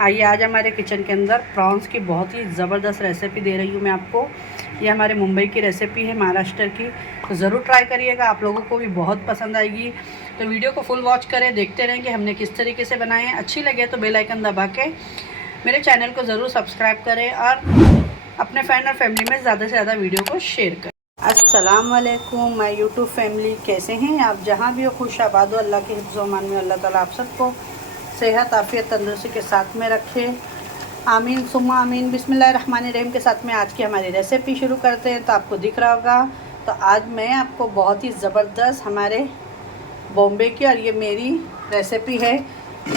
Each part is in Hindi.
आइए आज हमारे किचन के अंदर प्रॉन्स की बहुत ही ज़बरदस्त रेसिपी दे रही हूँ मैं आपको। ये हमारे मुंबई की रेसिपी है, महाराष्ट्र की, तो ज़रूर ट्राई करिएगा, आप लोगों को भी बहुत पसंद आएगी। तो वीडियो को फुल वॉच करें, देखते रहें कि हमने किस तरीके से बनाए हैं। अच्छी लगे तो बेल आइकन दबा के मेरे चैनल को ज़रूर सब्सक्राइब करें और अपने फ्रेंड और फैमिली में ज़्यादा से ज़्यादा वीडियो को शेयर करें। अस्सलाम वालेकुम माय यूट्यूब फैमिली, कैसे हैं आप? जहाँ भी हो खुश आबाद हो, अल्लाह के हिफ्ज़ व अमान में अल्लाह ताला आप सबको सेहत आफियत तंदुरुस्ती के साथ में रखे, आमीन सुम्मा आमीन। बिस्मिल्लाहिर्रहमानिर्रहीम के साथ में आज की हमारी रेसिपी शुरू करते हैं। तो आपको दिख रहा होगा, तो आज मैं आपको बहुत ही ज़बरदस्त हमारे बॉम्बे की और ये मेरी रेसिपी है।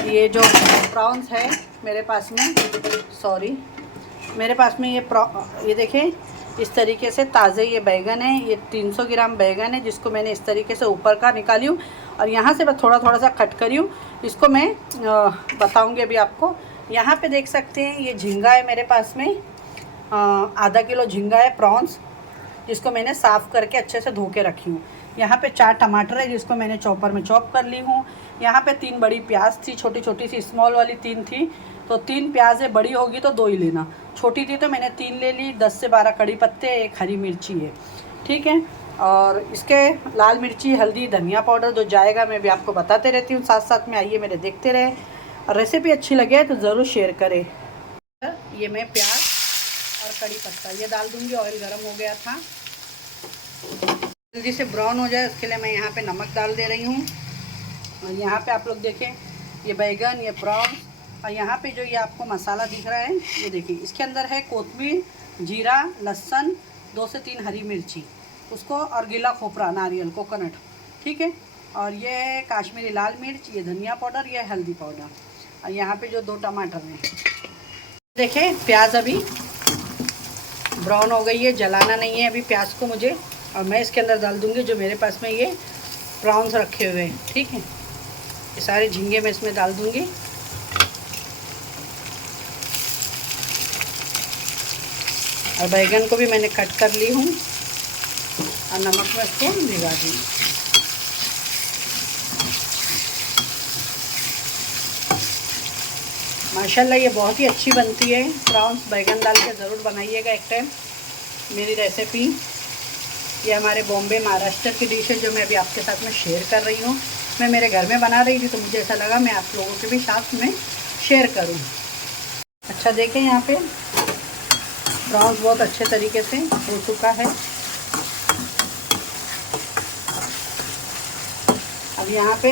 ये जो प्रॉन्स है मेरे पास में, सॉरी मेरे पास में ये देखें, इस तरीके से ताज़े ये बैगन है। ये 300 ग्राम बैगन है जिसको मैंने इस तरीके से ऊपर का निकाली हूँ और यहाँ से मैं थोड़ा थोड़ा सा कट करी हूँ। इसको मैं बताऊँगी अभी आपको। यहाँ पे देख सकते हैं ये झींगा है मेरे पास में, आधा किलो झींगा है प्रॉन्स, जिसको मैंने साफ़ करके अच्छे से धो के रखी हूँ। यहाँ पे 4 टमाटर है जिसको मैंने चॉपर में चॉप कर ली हूँ। यहाँ पे 3 बड़ी प्याज थी, छोटी छोटी सी, स्मॉल वाली 3 थी, तो 3 प्याज है, बड़ी होगी तो 2 ही लेना, छोटी थी तो मैंने 3 ले ली। 10 से 12 कड़ी पत्ते, 1 हरी मिर्ची है, ठीक है। और इसके लाल मिर्ची, हल्दी, धनिया पाउडर जो जाएगा मैं भी आपको बताते रहती हूँ साथ साथ में। आइए मेरे देखते रहे, और रेसिपी अच्छी लगे तो ज़रूर शेयर करें। ये मैं प्याज और कड़ी पत्ता ये डाल दूँगी। ऑयल गर्म हो गया था, जल्दी से ब्राउन हो जाए उसके लिए मैं यहाँ पे नमक डाल दे रही हूँ। और यहाँ पे आप लोग देखें, ये बैगन, ये प्रॉन्स, और यहाँ पे जो ये आपको मसाला दिख रहा है, ये देखिए इसके अंदर है कोतमीर, जीरा, लहसुन, 2 से 3 हरी मिर्ची, उसको, और गीला खोपरा, नारियल, कोकोनट, ठीक है। और ये काश्मीरी लाल मिर्च, ये धनिया पाउडर, ये हल्दी पाउडर, और यहाँ पे जो 2 टमाटर हैं। देखें प्याज अभी ब्राउन हो गई है, जलाना नहीं है अभी प्याज को मुझे। और मैं इसके अंदर डाल दूँगी जो मेरे पास में ये प्रॉन्स रखे हुए हैं, ठीक है। ये सारे झींगे मैं इसमें डाल दूँगी, और बैगन को भी मैंने कट कर ली हूँ और नमक में इसको भिगा दी। माशाल्लाह ये बहुत ही अच्छी बनती है प्रॉन्स, बैगन डाल के ज़रूर बनाइएगा एक टाइम मेरी रेसिपी। ये हमारे बॉम्बे महाराष्ट्र की डिश है जो मैं अभी आपके साथ में शेयर कर रही हूँ। मैं मेरे घर में बना रही थी तो मुझे ऐसा लगा मैं आप लोगों के भी साथ में शेयर करूँ। अच्छा देखें यहाँ पे प्रॉन्स बहुत अच्छे तरीके से हो चुका है। अब यहाँ पे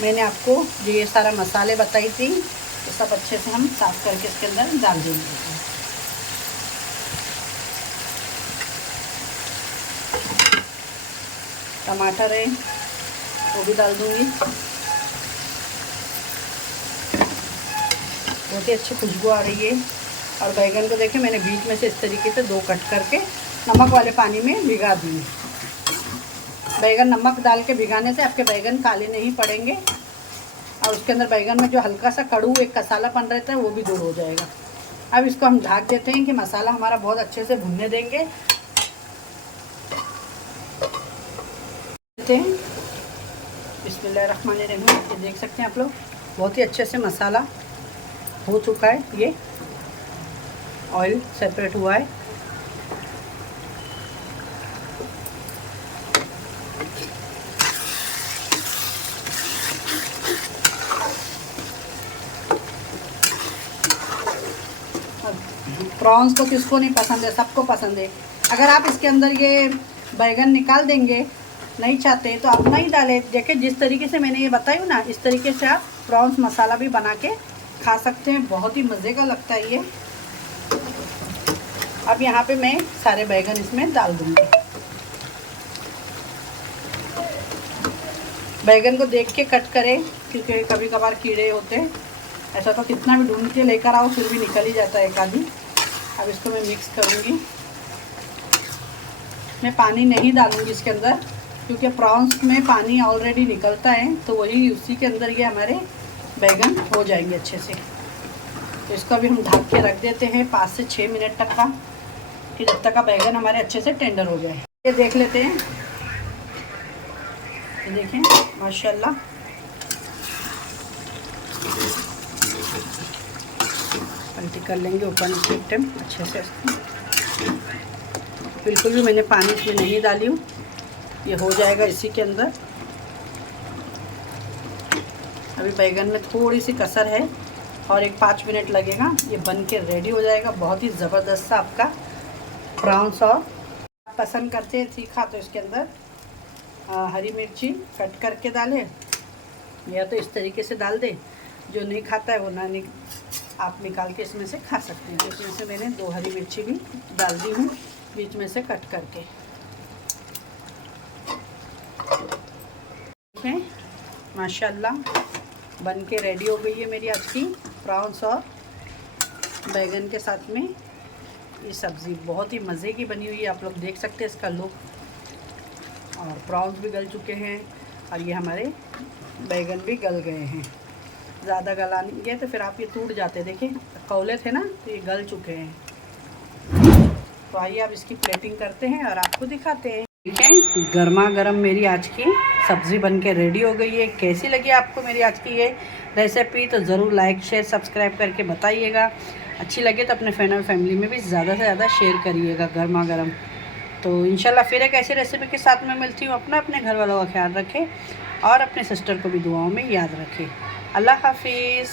मैंने आपको जो ये सारा मसाले बताई थी, ये सब अच्छे से हम साफ़ करके इसके अंदर डाल देंगे। टमाटर है वो भी डाल दूँगी, बहुत ही अच्छी खुशबू आ रही है। और बैगन को देखें मैंने बीच में से इस तरीके से 2 कट करके नमक वाले पानी में भिगा दिए। बैगन नमक डाल के भिगाने से आपके बैगन काले नहीं पड़ेंगे, और उसके अंदर बैगन में जो हल्का सा कड़ू एक कसालापन रहता है वो भी दूर हो जाएगा। अब इसको हम ढक देते हैं कि मसाला हमारा बहुत अच्छे से भुनने देंगे। बिस्मिल्लाहिर्रहमानिर्रहीम, ये देख सकते हैं आप लोग, बहुत ही अच्छे से मसाला हो चुका है, ये ऑयल सेपरेट हुआ है। प्रॉन्स को किसको नहीं पसंद है, सबको पसंद है। अगर आप इसके अंदर ये बैगन निकाल देंगे, नहीं चाहते तो आप नहीं डालें। देखिए जिस तरीके से मैंने ये बताई हूँ ना, इस तरीके से आप प्रॉन्स मसाला भी बना के खा सकते हैं, बहुत ही मज़े का लगता है ये। अब यहाँ पे मैं सारे बैगन इसमें डाल दूँगी। बैगन को देख के कट करें क्योंकि कभी कभार कीड़े होते हैं, ऐसा तो कितना भी ढूंढ के लेकर आओ फिर भी निकल ही जाता है एक आधी। अब इसको मैं मिक्स करूँगी। मैं पानी नहीं डालूँगी इसके अंदर क्योंकि प्रॉन्स में पानी ऑलरेडी निकलता है, तो वही उसी के अंदर ये हमारे बैगन हो जाएंगे अच्छे से। तो इसको अभी हम ढक के रख देते हैं 5 से 6 मिनट तक का, कि जब तक का बैगन हमारे अच्छे से टेंडर हो जाए। ये देख लेते हैं, ये देखें माशाल्लाह पलटी कर लेंगे ऊपर नीचे एक टाइम अच्छे से। बिल्कुल भी मैंने पानी इसमें नहीं डाली हूँ, ये हो जाएगा इसी के अंदर। अभी बैगन में थोड़ी सी कसर है और एक 5 मिनट लगेगा, ये बन के रेडी हो जाएगा। बहुत ही ज़बरदस्त सा आपका प्रॉन्स। और पसंद करते हैं तीखा तो इसके अंदर हरी मिर्ची कट करके डालें, या तो इस तरीके से डाल दें। जो नहीं खाता है वो आप निकाल के इसमें से खा सकते हैं। इसमें से मैंने 2 हरी मिर्ची भी डाल दी हूँ बीच में से कट करके। देखें माशाल्लाह बन के रेडी हो गई है मेरी आज की प्रॉन्स और बैगन के साथ में ये सब्ज़ी। बहुत ही मज़े की बनी हुई है, आप लोग देख सकते हैं इसका लुक। और प्रॉन्स भी गल चुके हैं और ये हमारे बैगन भी गल गए हैं। ज़्यादा गला नहीं गया तो फिर आप ये टूट जाते, देखिए कौले थे ना तो ये गल चुके हैं। तो आइए अब इसकी प्लेटिंग करते हैं और आपको दिखाते हैं। ठीक है, गर्मा गर्म मेरी आज की सब्ज़ी बन के रेडी हो गई है। कैसी लगी आपको मेरी आज की ये रेसिपी, तो ज़रूर लाइक शेयर सब्सक्राइब करके बताइएगा। अच्छी लगे तो अपने फ्रेंड और फैमिली में भी ज़्यादा से ज़्यादा शेयर करिएगा गर्मा गर्म। तो इंशाल्लाह फिर एक ऐसी रेसिपी के साथ में मिलती हूँ। अपने घर वालों का ख्याल रखें और अपने सिस्टर को भी दुआओं में याद रखें। अल्लाह हाफिज़।